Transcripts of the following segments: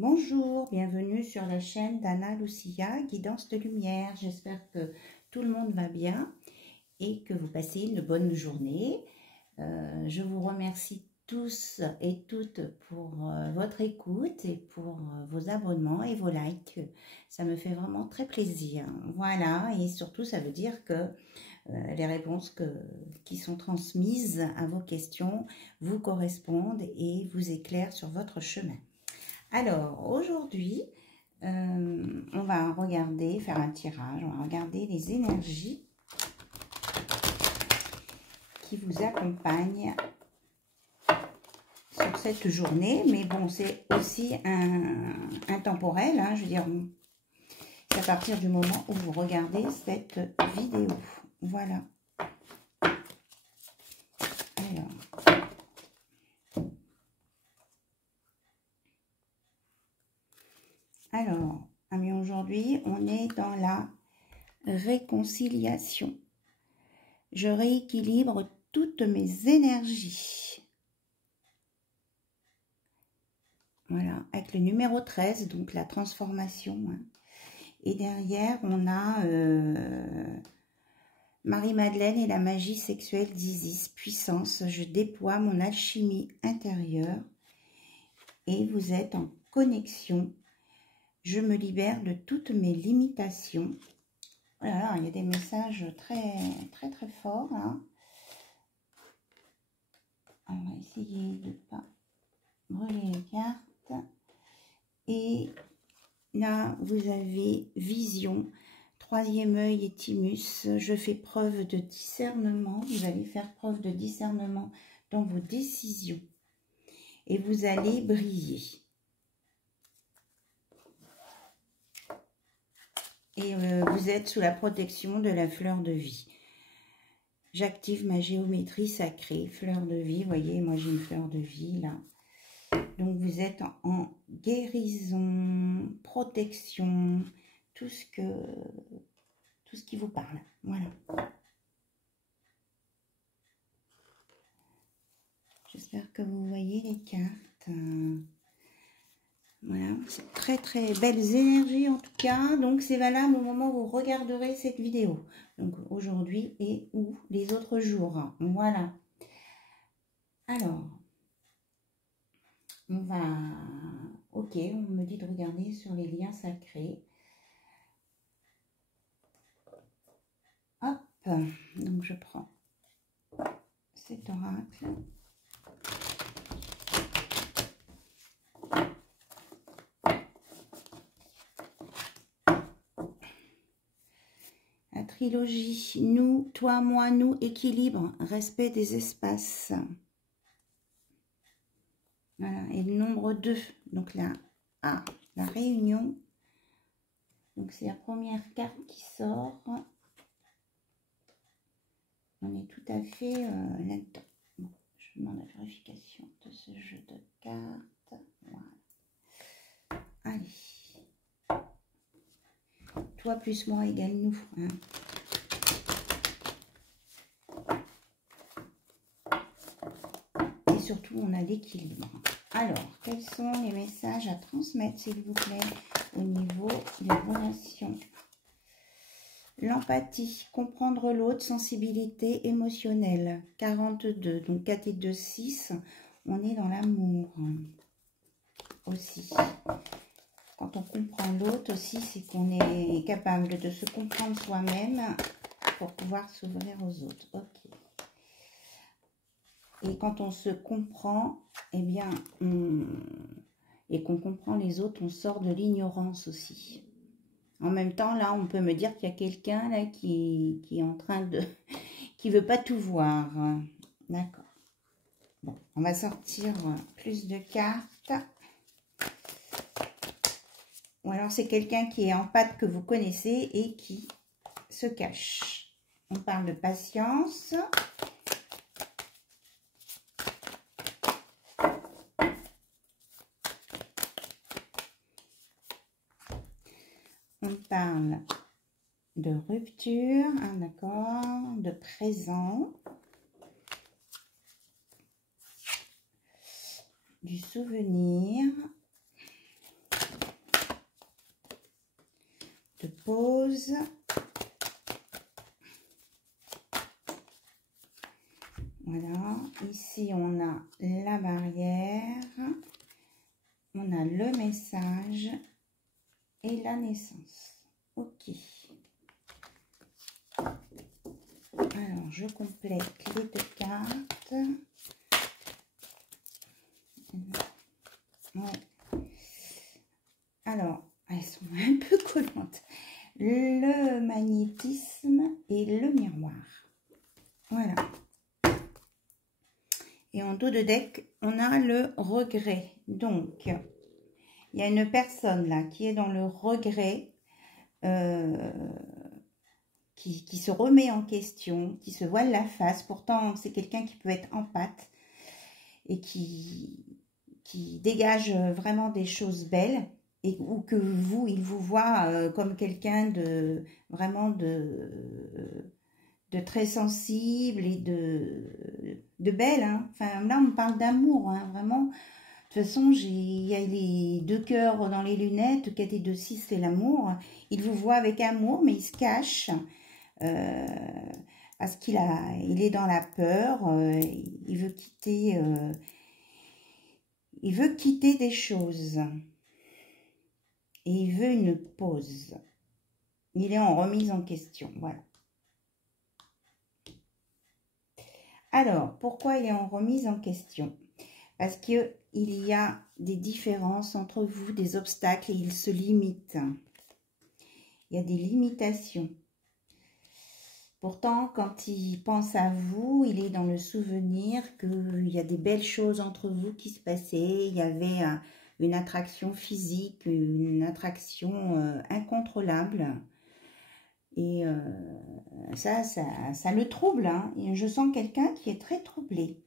Bonjour, bienvenue sur la chaîne d'Anna Lucia, Guidance de Lumière. J'espère que tout le monde va bien et que vous passez une bonne journée. Je vous remercie tous et toutes pour votre écoute et pour vos abonnements et vos likes. Ça me fait vraiment très plaisir. Voilà, et surtout ça veut dire que les réponses qui sont transmises à vos questions vous correspondent et vous éclairent sur votre chemin. Alors, aujourd'hui, on va regarder, faire un tirage, on va regarder les énergies qui vous accompagnent sur cette journée. Mais bon, c'est aussi intemporel, hein, je veux dire, c'est à partir du moment où vous regardez cette vidéo. Voilà. Alors, amis, aujourd'hui, on est dans la réconciliation. Je rééquilibre toutes mes énergies. Voilà, avec le numéro 13, donc la transformation. Hein. Et derrière, on a Marie-Madeleine et la magie sexuelle d'Isis. Puissance, je déploie mon alchimie intérieure. Et vous êtes en connexion. Je me libère de toutes mes limitations. Voilà, il y a des messages très forts. Hein. On va essayer de ne pas brûler les cartes. Et là, vous avez vision, troisième œil et thymus. Je fais preuve de discernement. Vous allez faire preuve de discernement dans vos décisions. Et vous allez briller. Et vous êtes sous la protection de la fleur de vie. J'active ma géométrie sacrée, fleur de vie. Vous voyez, moi j'ai une fleur de vie là. Donc vous êtes en guérison, protection, tout ce qui vous parle. Voilà. J'espère que vous voyez les cartes. Voilà, c'est très belles énergies en tout cas. Donc c'est valable au moment où vous regarderez cette vidéo. Donc aujourd'hui et ou les autres jours. Voilà. Alors, on va... Ok, on me dit de regarder sur les liens sacrés. Hop, donc je prends cet oracle. La trilogie, nous, toi, moi, nous, équilibre, respect des espaces. Voilà, et le nombre 2, donc là, la réunion. Donc c'est la première carte qui sort. On est tout à fait là-dedans. Bon, je demande la vérification de ce jeu de cartes. Voilà. Allez. Toi plus moi égale nous. Hein. Et surtout, on a l'équilibre. Alors, quels sont les messages à transmettre, s'il vous plaît, au niveau des relations? L'empathie, comprendre l'autre, sensibilité émotionnelle, 42, donc 4 et 2, 6, on est dans l'amour aussi. Quand on comprend l'autre aussi, c'est qu'on est capable de se comprendre soi-même pour pouvoir s'ouvrir aux autres. Ok. Et quand on se comprend, eh bien, et qu'on comprend les autres, on sort de l'ignorance aussi. En même temps, là, on peut me dire qu'il y a quelqu'un là qui est en train de... qui veut pas tout voir. D'accord. Bon, on va sortir plus de cartes. Ou alors, c'est quelqu'un qui est en pâte que vous connaissez et qui se cache. On parle de patience. On parle de rupture, hein, d'accord, de présent, du souvenir, de pause. Voilà, ici on a la barrière, on a le message et la naissance. Ok. Alors, je complète les 2 cartes. Ouais. Alors, elles sont un peu collantes. Le magnétisme et le miroir. Voilà. Et en dos de deck, on a le regret. Donc, il y a une personne là qui est dans le regret, qui se remet en question, qui se voile la face. Pourtant, c'est quelqu'un qui peut être empathe et qui dégage vraiment des choses belles. Et ou que vous, il vous voit comme quelqu'un de vraiment de très sensible et de belle. Hein. Enfin, là, on parle d'amour, hein, vraiment. De toute façon, il y a les 2 cœurs dans les lunettes, 4 et 2, 6, c'est l'amour. Il vous voit avec amour, mais il se cache parce il est dans la peur. Il veut quitter des choses. Et il veut une pause. Il est en remise en question, voilà. Alors, pourquoi il est en remise en question? Parce qu'il y a des différences entre vous, des obstacles, et il se limite. Il y a des limitations. Pourtant, quand il pense à vous, il est dans le souvenir qu'il y a des belles choses entre vous qui se passaient. Il y avait une attraction physique, une attraction incontrôlable. Et ça le trouble. Hein. Et je sens quelqu'un qui est très troublé.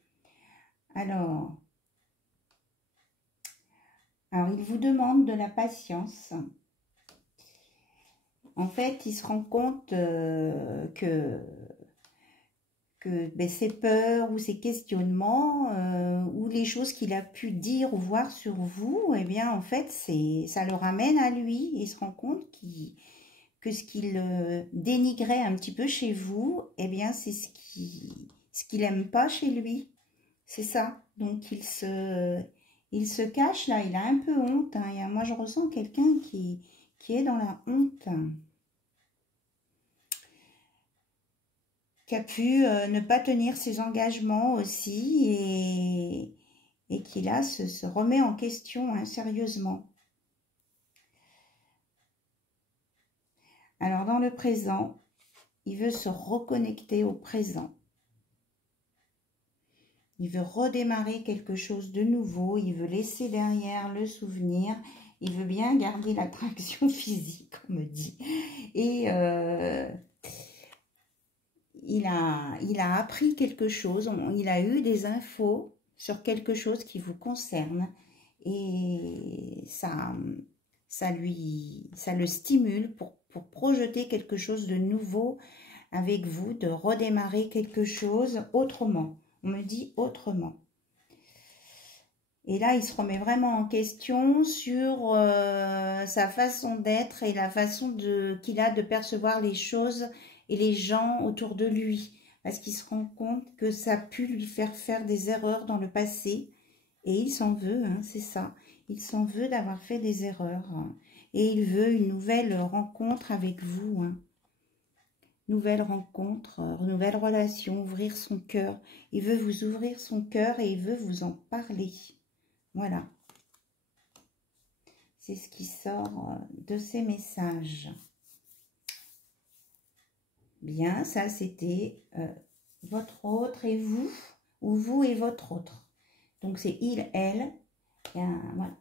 Alors, il vous demande de la patience. En fait, il se rend compte que ses peurs ou ses questionnements ou les choses qu'il a pu dire ou voir sur vous, eh bien, en fait, ça le ramène à lui. Il se rend compte que ce qu'il dénigrait un petit peu chez vous, eh bien, c'est ce qu'il n'aime pas chez lui. C'est ça. Donc, il se cache, là. Il a un peu honte. Hein. Moi, je ressens quelqu'un qui est dans la honte. Qui a pu ne pas tenir ses engagements aussi et qui là se remet en question hein, sérieusement. Alors dans le présent, il veut se reconnecter au présent. Il veut redémarrer quelque chose de nouveau, il veut laisser derrière le souvenir, il veut bien garder l'attraction physique, on me dit. Et il a appris quelque chose, il a eu des infos sur quelque chose qui vous concerne et ça le stimule pour projeter quelque chose de nouveau avec vous, de redémarrer quelque chose autrement. On me dit autrement. Et là, il se remet vraiment en question sur sa façon d'être et la façon qu'il a de percevoir les choses et les gens autour de lui. Parce qu'il se rend compte que ça a pu lui faire des erreurs dans le passé. Et il s'en veut, hein, c'est ça. Il s'en veut d'avoir fait des erreurs. Hein. Et il veut une nouvelle rencontre avec vous. Hein. Nouvelle rencontre, nouvelle relation, ouvrir son cœur. Il veut vous ouvrir son cœur et il veut vous en parler. Voilà. C'est ce qui sort de ces messages. Bien, ça c'était votre autre et vous, ou vous et votre autre. Donc c'est il, elle. Voilà.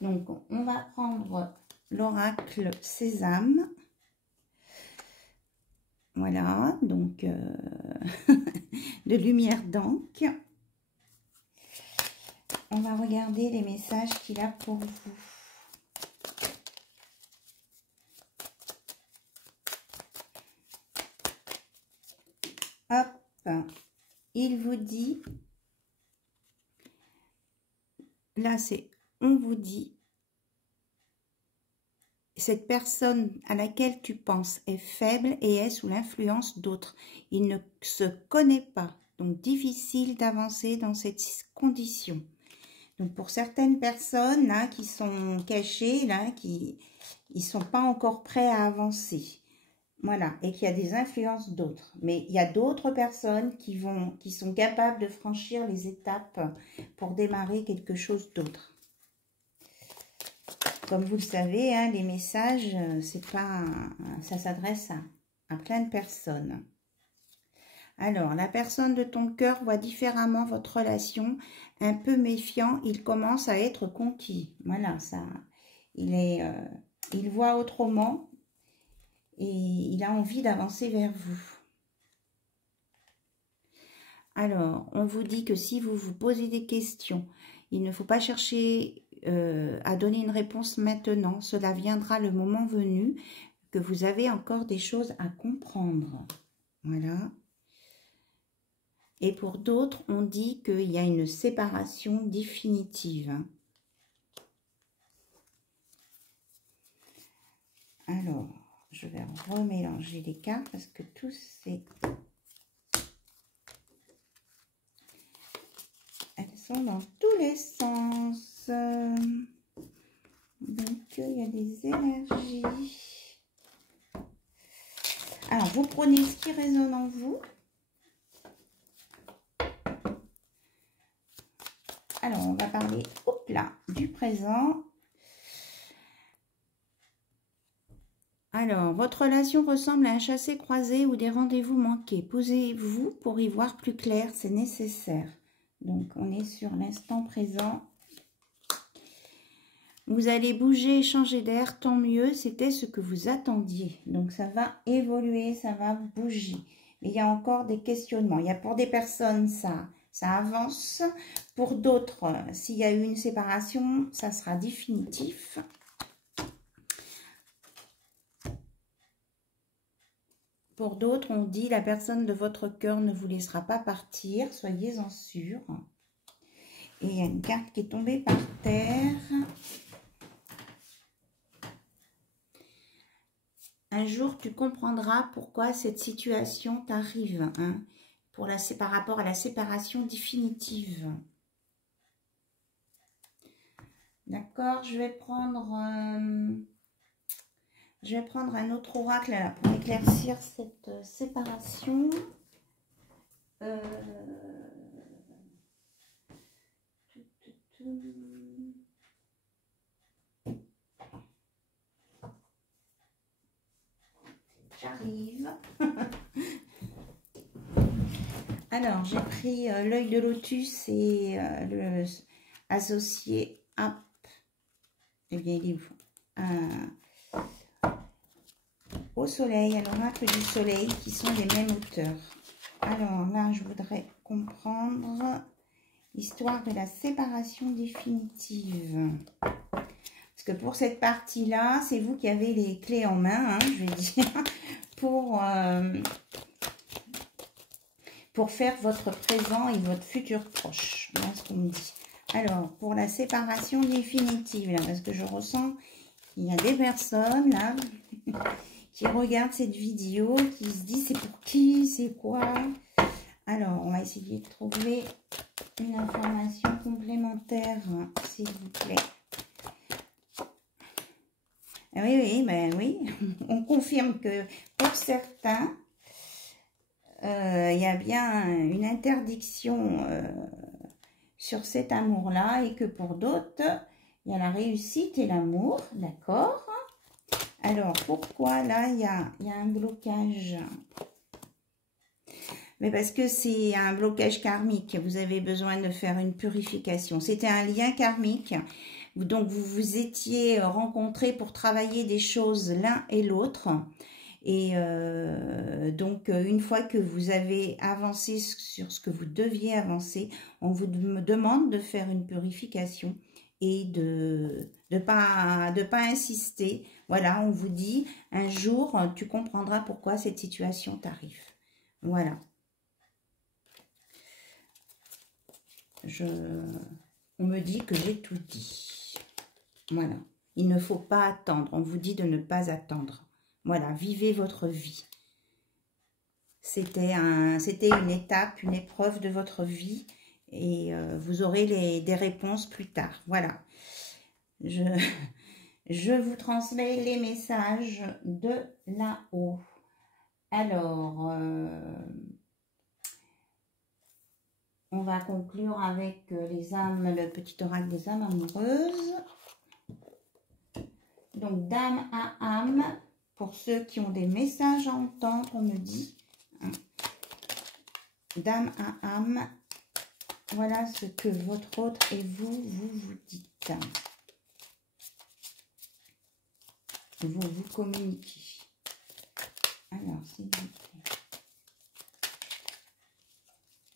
Donc on va prendre l'oracle Sésame. Voilà, donc de lumière d'encre. On va regarder les messages qu'il a pour vous. Hop, il vous dit, là c'est on vous dit, cette personne à laquelle tu penses est faible et est sous l'influence d'autres. Il ne se connaît pas, donc difficile d'avancer dans cette condition. Donc pour certaines personnes là qui sont cachées, là, qui ne sont pas encore prêts à avancer. Voilà, et qu'il y a des influences d'autres. Mais il y a d'autres personnes qui sont capables de franchir les étapes pour démarrer quelque chose d'autre. Comme vous le savez, hein, les messages, ça s'adresse à plein de personnes. Alors, la personne de ton cœur voit différemment votre relation. Un peu méfiant, il commence à être conquis. Voilà, ça, il voit autrement et il a envie d'avancer vers vous. Alors, on vous dit que si vous vous posez des questions, il ne faut pas chercher à donner une réponse maintenant. Cela viendra le moment venu, que vous avez encore des choses à comprendre. Voilà. Et pour d'autres, on dit qu'il y a une séparation définitive. Alors, je vais remélanger les cartes parce que tout c'est... Elles sont dans tous les sens. Donc, il y a des énergies. Alors, vous prenez ce qui résonne en vous. Alors, on va parler, hop là, du présent. Alors, votre relation ressemble à un chassé-croisé ou des rendez-vous manqués. Posez-vous pour y voir plus clair, c'est nécessaire. Donc, on est sur l'instant présent. Vous allez bouger, changer d'air, tant mieux, c'était ce que vous attendiez. Donc, ça va évoluer, ça va bouger. Mais il y a encore des questionnements. Il y a pour des personnes, ça avance. Pour d'autres, s'il y a eu une séparation, ça sera définitif. Pour d'autres, on dit la personne de votre cœur ne vous laissera pas partir, soyez-en sûrs. Et il y a une carte qui est tombée par terre. Un jour, tu comprendras pourquoi cette situation t'arrive, hein, par rapport à la séparation définitive. D'accord, je vais prendre un autre oracle là, pour éclaircir cette séparation. J'arrive. Alors, j'ai pris l'œil de lotus et le associé à... Eh bien, il est où? Au soleil, à l'oracle du soleil, qui sont des mêmes auteurs. Alors là, je voudrais comprendre l'histoire de la séparation définitive. Parce que pour cette partie-là, c'est vous qui avez les clés en main, hein, je vais dire, pour faire votre présent et votre futur proche. Voilà ce qu'on me dit. Alors, pour la séparation définitive, là, parce que je ressens qu'il y a des personnes, là, qui regardent cette vidéo, qui se disent c'est pour qui, c'est quoi. Alors, on va essayer de trouver une information complémentaire, s'il vous plaît. Oui, ben oui, on confirme que pour certains, il y a bien une interdiction sur cet amour-là et que pour d'autres, il y a la réussite et l'amour, d'accord? Alors, pourquoi là, il y a un blocage? Mais parce que c'est un blocage karmique, vous avez besoin de faire une purification. C'était un lien karmique, donc vous vous étiez rencontrés pour travailler des choses l'un et l'autre. Et donc, une fois que vous avez avancé sur ce que vous deviez avancer, on vous demande de faire une purification et de pas insister. Voilà, on vous dit, un jour, tu comprendras pourquoi cette situation t'arrive. Voilà. On me dit que j'ai tout dit. Voilà. Il ne faut pas attendre. On vous dit de ne pas attendre. Voilà, vivez votre vie. C'était une étape, une épreuve de votre vie. Et vous aurez des réponses plus tard. Voilà. Je vous transmets les messages de là-haut. Alors, on va conclure avec les âmes, le petit oracle des âmes amoureuses. Donc, dame à âme, pour ceux qui ont des messages à entendre, on me dit. Hein. Dame à âme, voilà ce que votre autre et vous dites. Vous communiquez. Alors, s'il vous plaît.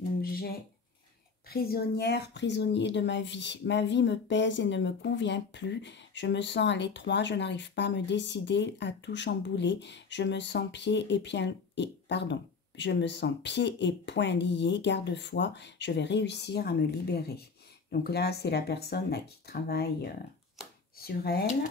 Donc, j'ai prisonnière, prisonnier de ma vie. Ma vie me pèse et ne me convient plus. Je me sens à l'étroit, je n'arrive pas à me décider, à tout chambouler. Je me sens je me sens pieds et poings liés, garde-foi, je vais réussir à me libérer. Donc là, c'est la personne là, qui travaille sur elle.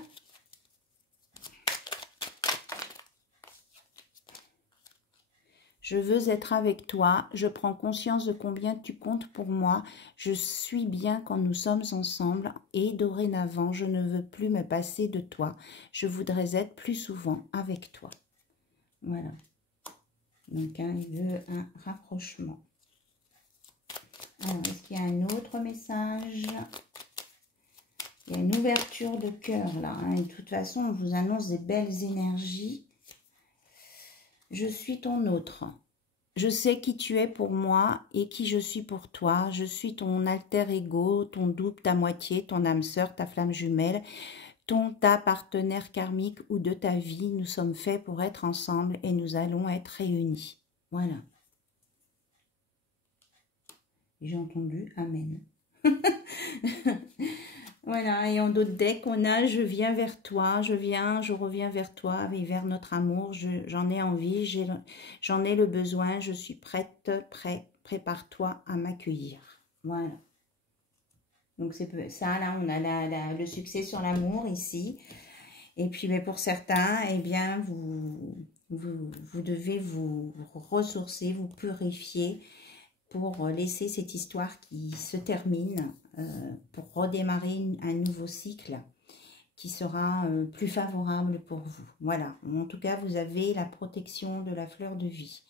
Je veux être avec toi, je prends conscience de combien tu comptes pour moi, je suis bien quand nous sommes ensemble et dorénavant, je ne veux plus me passer de toi, je voudrais être plus souvent avec toi. Voilà. Donc, il veut un rapprochement. Alors, est-ce qu'il y a un autre message? Il y a une ouverture de cœur là. Hein. De toute façon, on vous annonce des belles énergies. Je suis ton autre. Je sais qui tu es pour moi et qui je suis pour toi. Je suis ton alter ego, ton double, ta moitié, ton âme sœur, ta flamme jumelle, ta partenaire karmique ou de ta vie. Nous sommes faits pour être ensemble et nous allons être réunis. Voilà. J'ai entendu Amen. Voilà, et en d'autres decks, on a « Je viens vers toi, je reviens vers toi et vers notre amour, j'en ai envie, j'en ai le besoin, je suis prête, prépare-toi à m'accueillir. » Voilà. Donc c'est ça, là, on a le succès sur l'amour ici. Et puis, mais pour certains, eh bien, vous devez vous ressourcer, vous purifier, pour laisser cette histoire qui se termine, pour redémarrer un nouveau cycle qui sera plus favorable pour vous. Voilà, en tout cas, vous avez la protection de la fleur de vie.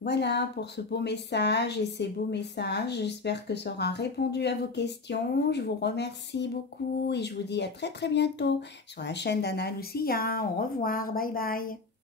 Voilà pour ce beau message et ces beaux messages. J'espère que ça aura répondu à vos questions. Je vous remercie beaucoup et je vous dis à très bientôt sur la chaîne d'Anna Lucia. Au revoir, bye bye.